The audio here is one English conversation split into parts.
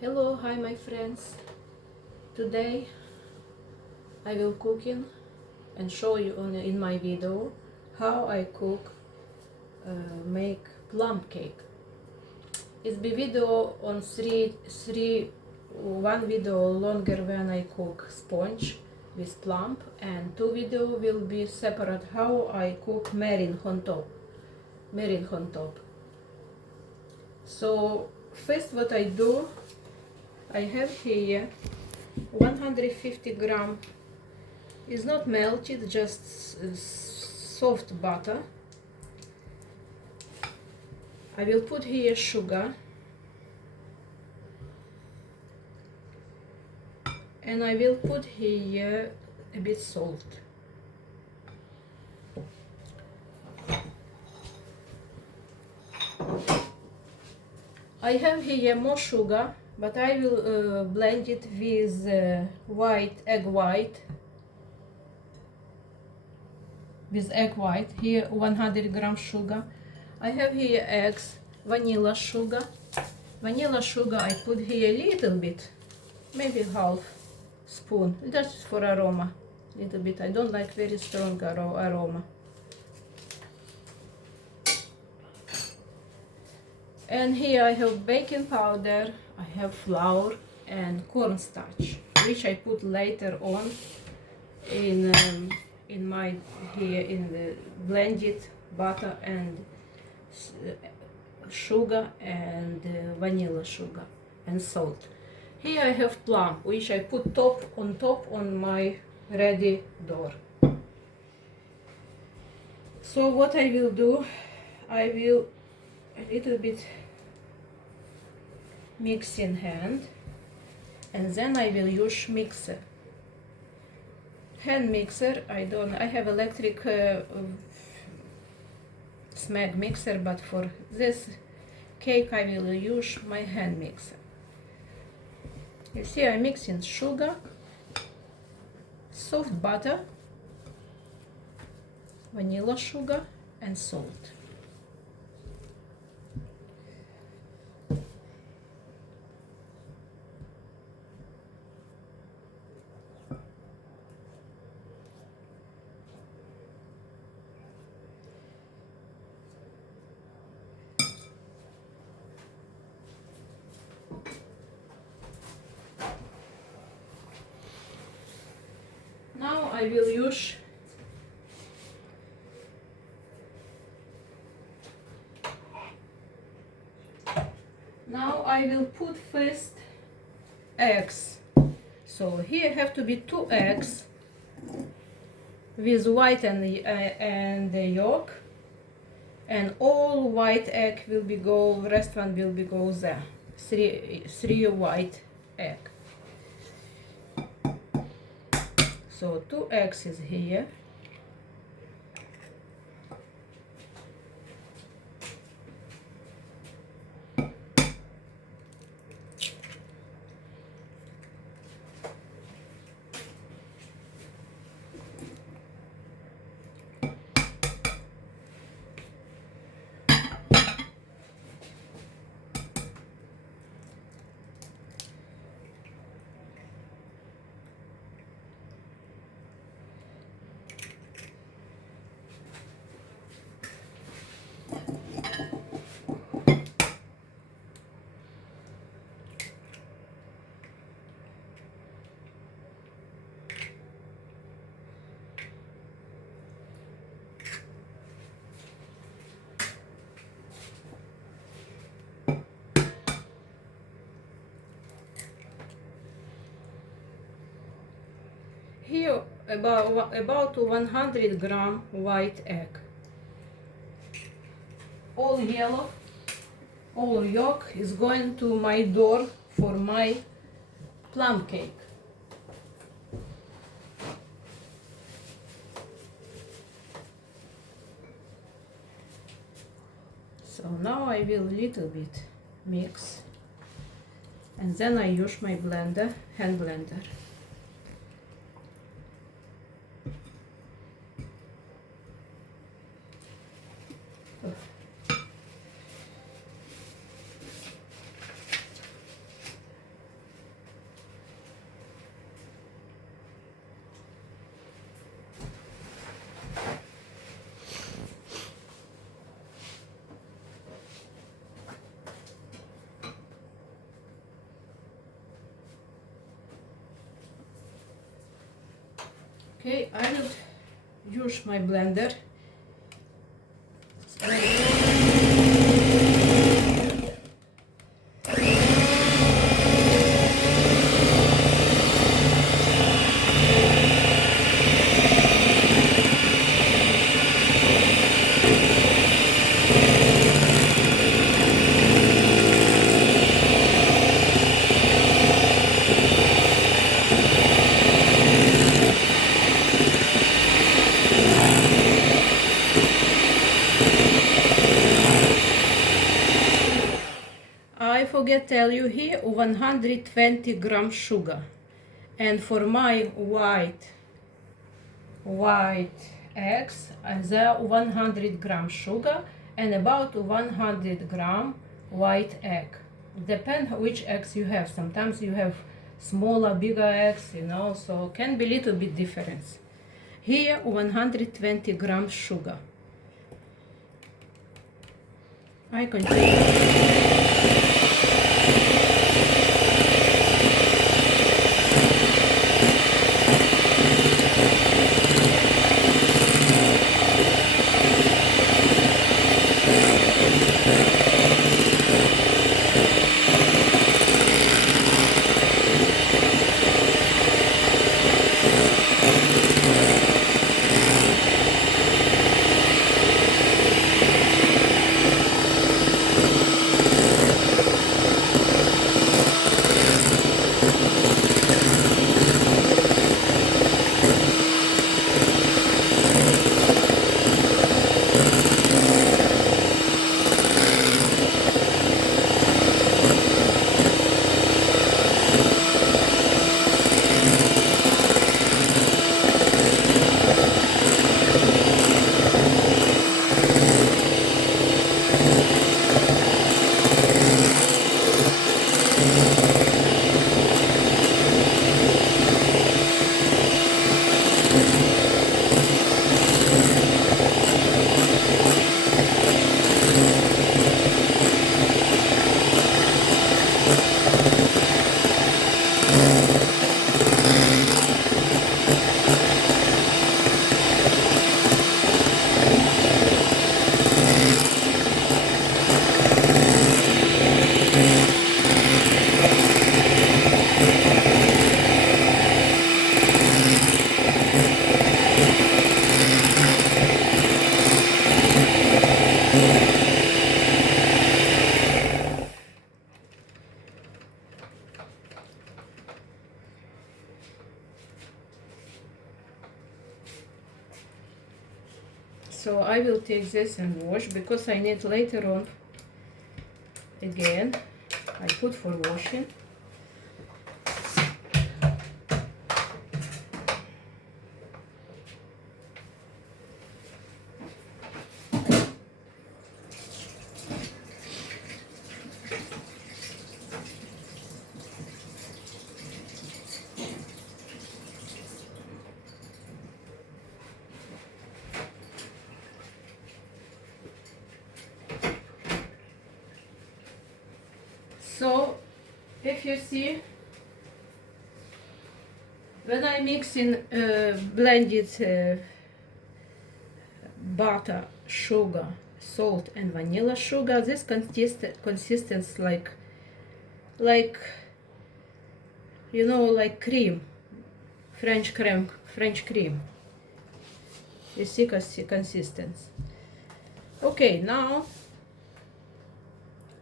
Hello, hi my friends. Today I will cooking and show you in my video how I cook make plum cake. It's be video on one video longer when I cook sponge with plum, and two video will be separate how I cook meringue on top. So first what I do, I have here 150 gram, is not melted, just soft butter. I will put here sugar, and I will put here a bit salt. I have here more sugar, but I will blend it with egg white. Here 100 gram sugar. I have here eggs, vanilla sugar. Vanilla sugar I put here a little bit, maybe half spoon, just for aroma, little bit. I don't like very strong aroma. And here I have baking powder, I have flour and cornstarch, which I put later on in my here in the blended butter and sugar and vanilla sugar and salt. Here I have plum, which I put top on my ready dough. So what I will do, I will a little bit mix in hand, and then I will use mixer, hand mixer. I have electric smeg mixer, but for this cake I will use my hand mixer. You see, I'm mixing sugar, soft butter, vanilla sugar and salt. Now I will use put first eggs. So here have to be 2 eggs with white and the yolk, and all white egg will be go, rest one will be go there. Three white egg. So 2 eggs is here. Here about 100 gram white egg, all yellow, all yolk is going to my dough for my plum cake. So now I will little bit mix, and then I use my blender, hand blender. Okay, I will use my blender. I forget tell you here 120 gram sugar, and for my white eggs there 100 gram sugar and about 100 gram white egg. Depend which eggs you have. Sometimes you have smaller, bigger eggs, you know, so can be little bit difference. Here 120 gram sugar. I continue. So I will take this and wash because I need later on again. I put for washing. So if you see, when I mix in blended butter, sugar, salt and vanilla sugar, this consists like you know, like cream, French cream. You see consistency. Okay, now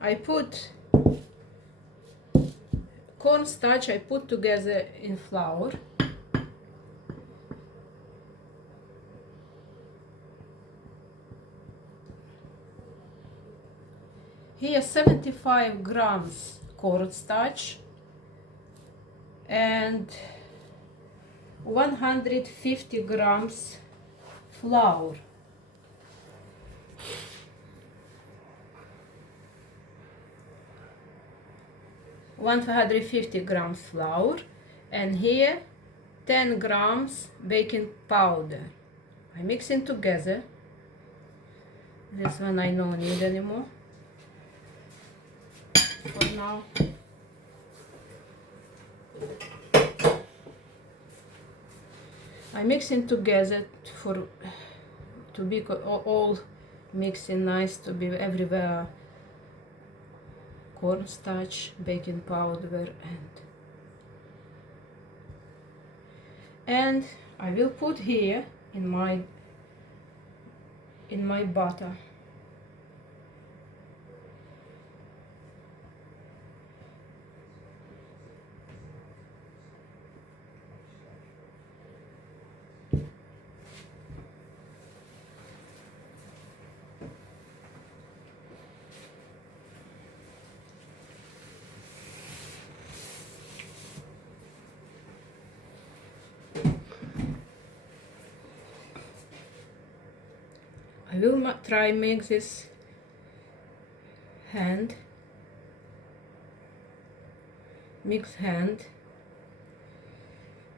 I put cornstarch. I put together in flour. Here 75 grams cornstarch and 150 grams flour. One 150 grams flour, and here 10 grams baking powder. I mix it together. This one I don't need anymore for now. I mixing together for to be all mixing nice, to be everywhere cornstarch, baking powder, and I will put here in my butter. I will try make this mix hand.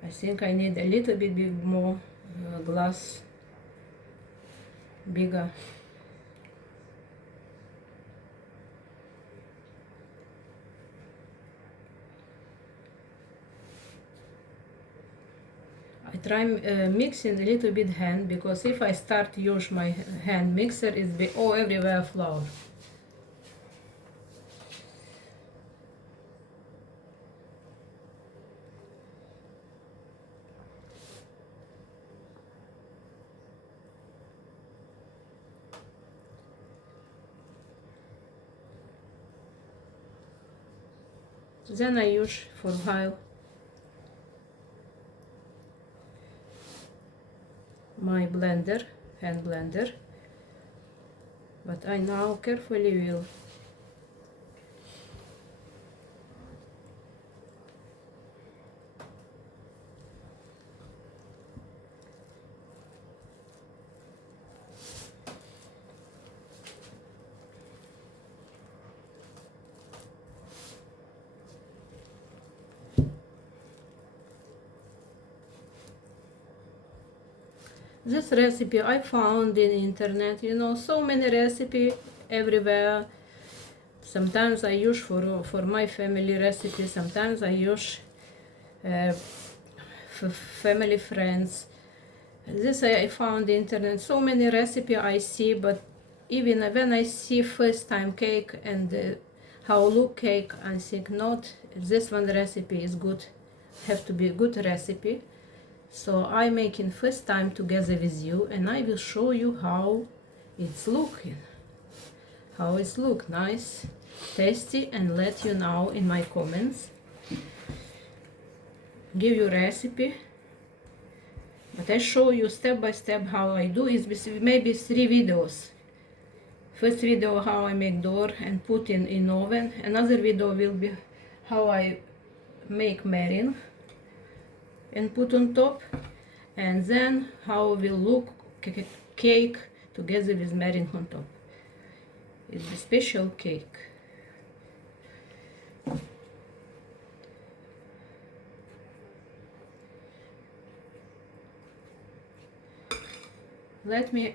I think I need a little bit more glass, bigger. I try mixing a little bit hand, because if I start use my hand mixer, it's be all everywhere flour. Then I use for a while my blender, hand blender, but I now carefully will this recipe I found in internet, you know, so many recipe everywhere. Sometimes I use for my family recipe, sometimes I use for family friends. This I found internet, so many recipe I see, but even when I see first time cake and how look cake, I think not, this one recipe is good, have to be a good recipe. So I making first time together with you, and I will show you how it's looking, how it's look nice, tasty, and let you know in my comments. Give you recipe, but I show you step by step how I do is maybe 3 videos. First video how I make dough and put in oven. Another video will be how I make meringue and put on top, and then how will look cake together with meringue on top. It's a special cake. Let me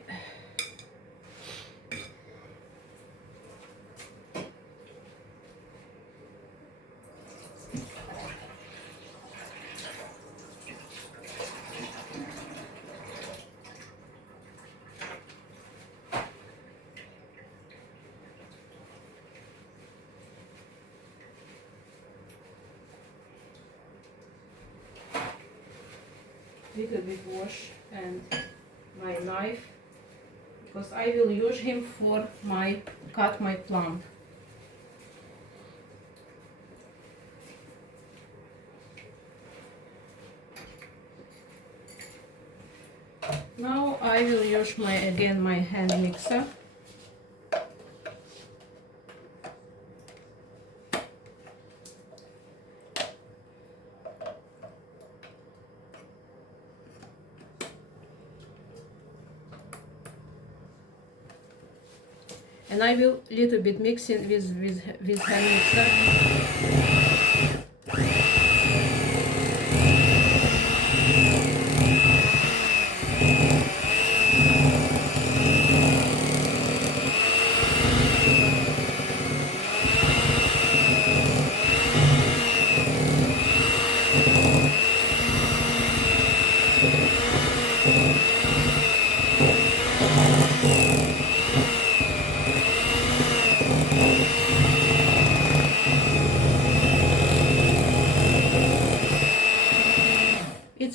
little bit wash and my knife, because I will use him for my cut my plum. Now I will use my hand mixer. And I will little bit mixing with hand mixer.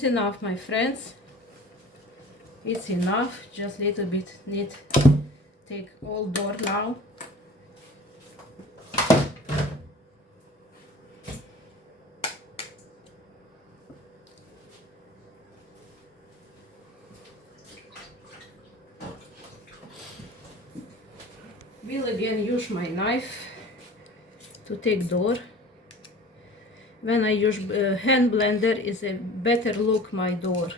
it's enough, my friends. It's enough, just a little bit need take all door now. Will again use my knife to take door. When I use hand blender, is a better look my door.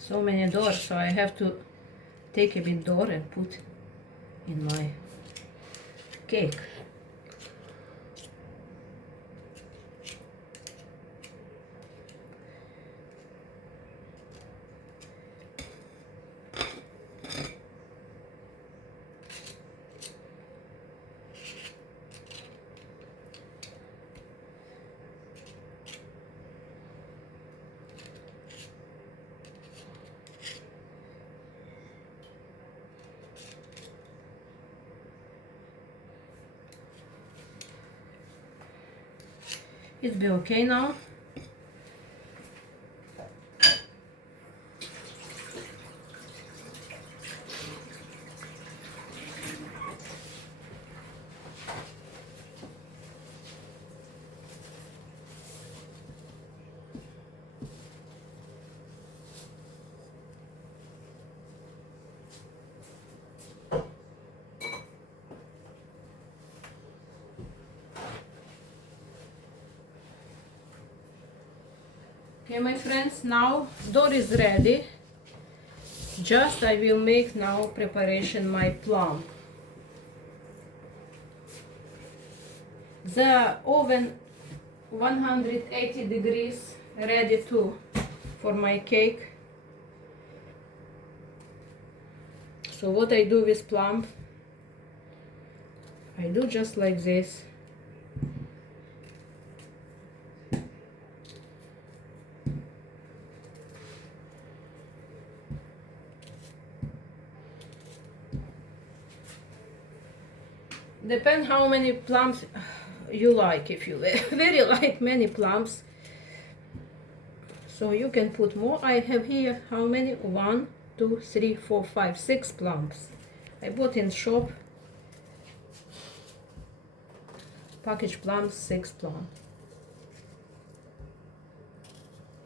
So many doors, so I have to take a bit door and put in my cake. It'll be okay now. Okay, my friends, now dough is ready. Just I will make now preparation my plum. The oven 180 degrees ready to for my cake. So what I do with plum, I do just like this. Depend how many plums you like. If you very like many plums, so you can put more. I have here how many? 1, 2, 3, 4, 5, 6 plums. I bought in shop. Package plums, 6 plums.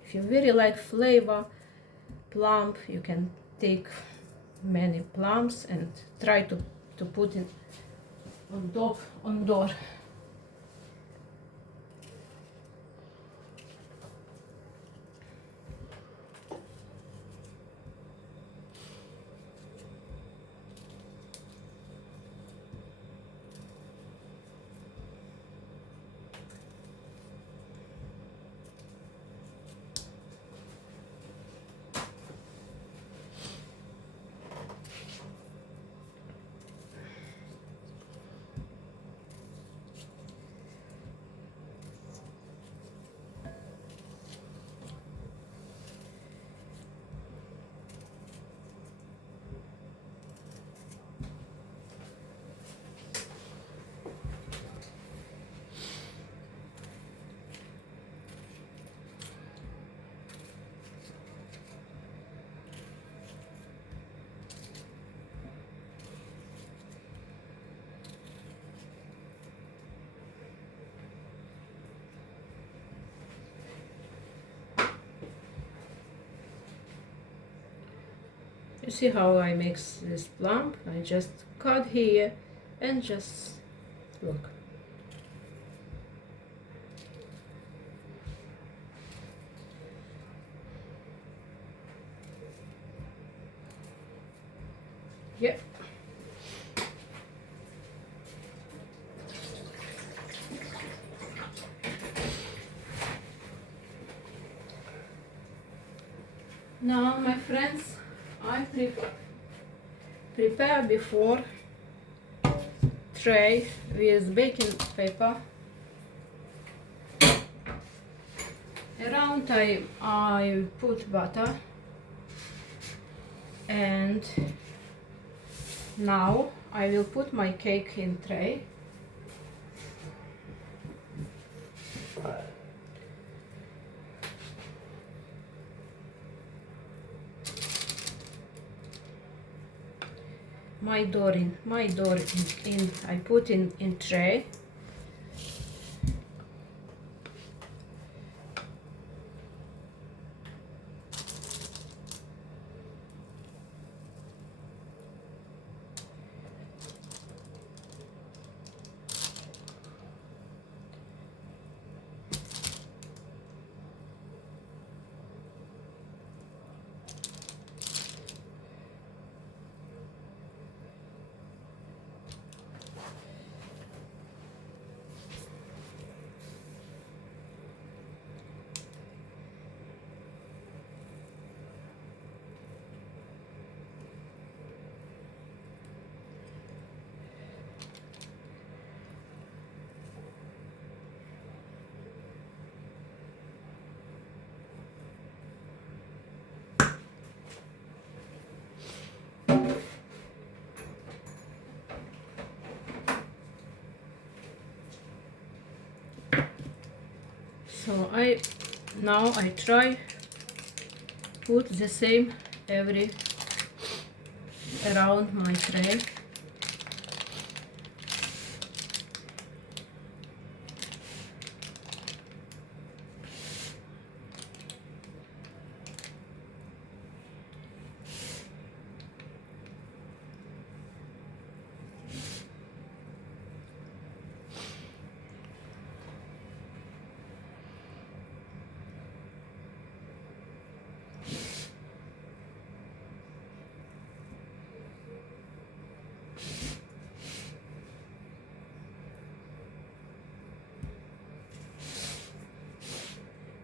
If you very like flavor plum, you can take many plums and try to put it on top on door. You see how I mix this plum? I just cut here and just look. Yep. Now, my friends, I prepare before tray with baking paper. Around I put butter, and now I will put my cake in tray. My dough I put in tray. So now I try put the same every around my tray.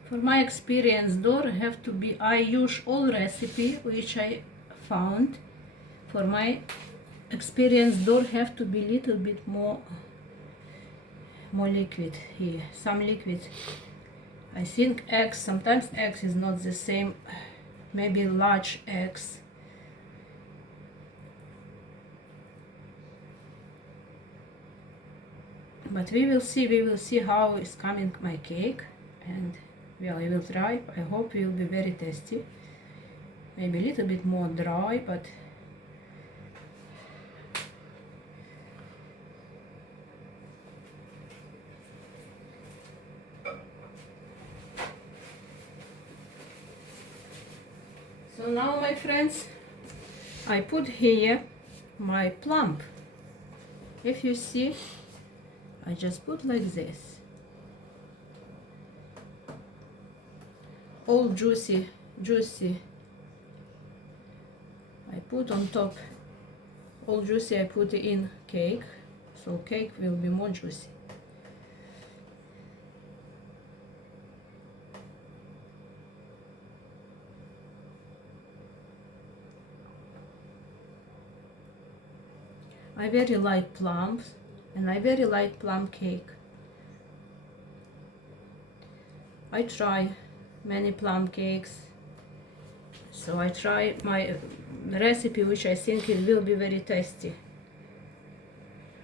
For my experience, dough have to be, I use all recipe which I found. For my experience, dough have to be little bit more liquid here, some liquid. I think eggs, sometimes eggs is not the same, maybe large eggs. But we will see how is coming my cake, and well, I will try. I hope it will be very tasty. Maybe a little bit more dry, but so now, my friends, I put here my plum. If you see, I just put like this. All juicy. I put on top. All juicy I put in cake, so cake will be more juicy. I very like plums, and I very like plum cake. I try many plum cakes, so I try my recipe which I think it will be very tasty.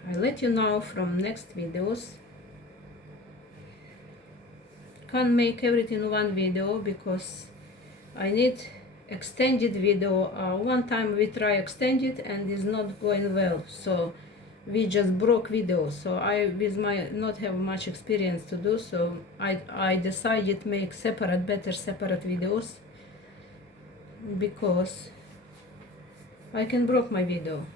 I'll let you know from next videos. Can't make everything in one video because I need extended video. One time we try extended and it's not going well, so we just broke video. So I, with my not have much experience to do, so I decided make better separate videos, because I can broke my video.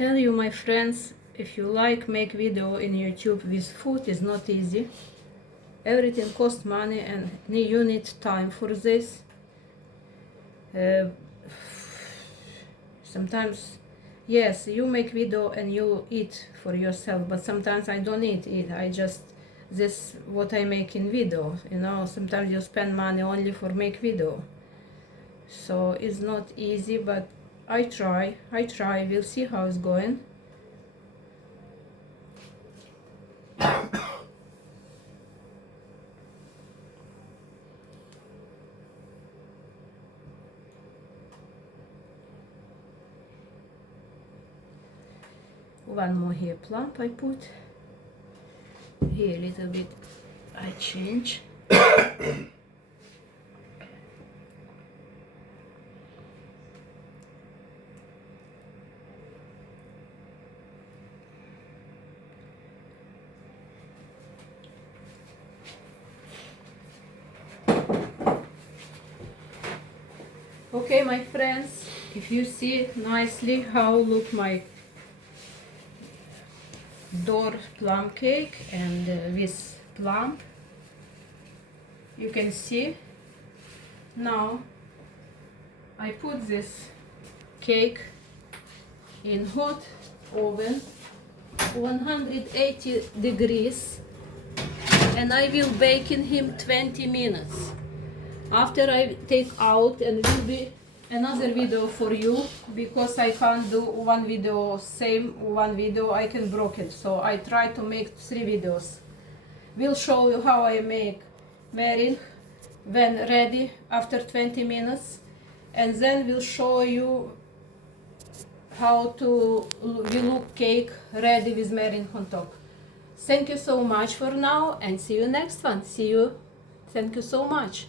tell you, my friends, if you like make video in YouTube with food, is not easy. Everything costs money and you need time for this. Sometimes, yes, you make video and you eat for yourself, but sometimes I don't eat it. I just, this what I make in video, you know. Sometimes you spend money only for make video, so it's not easy, but I try, we'll see how it's going. One more here plump I put. Here a little bit I change. Okay, my friends, if you see nicely how look my door plum cake and with plum, you can see now I put this cake in hot oven 180 degrees and I will bake in him 20 minutes. After I take out, and will be another video for you because I can't do one video, I can broke it, so I try to make 3 videos. We'll show you how I make meringue when ready after 20 minutes, and then we'll show you how to look cake ready with meringue on top. Thank you so much for now and see you next one. See you. Thank you so much.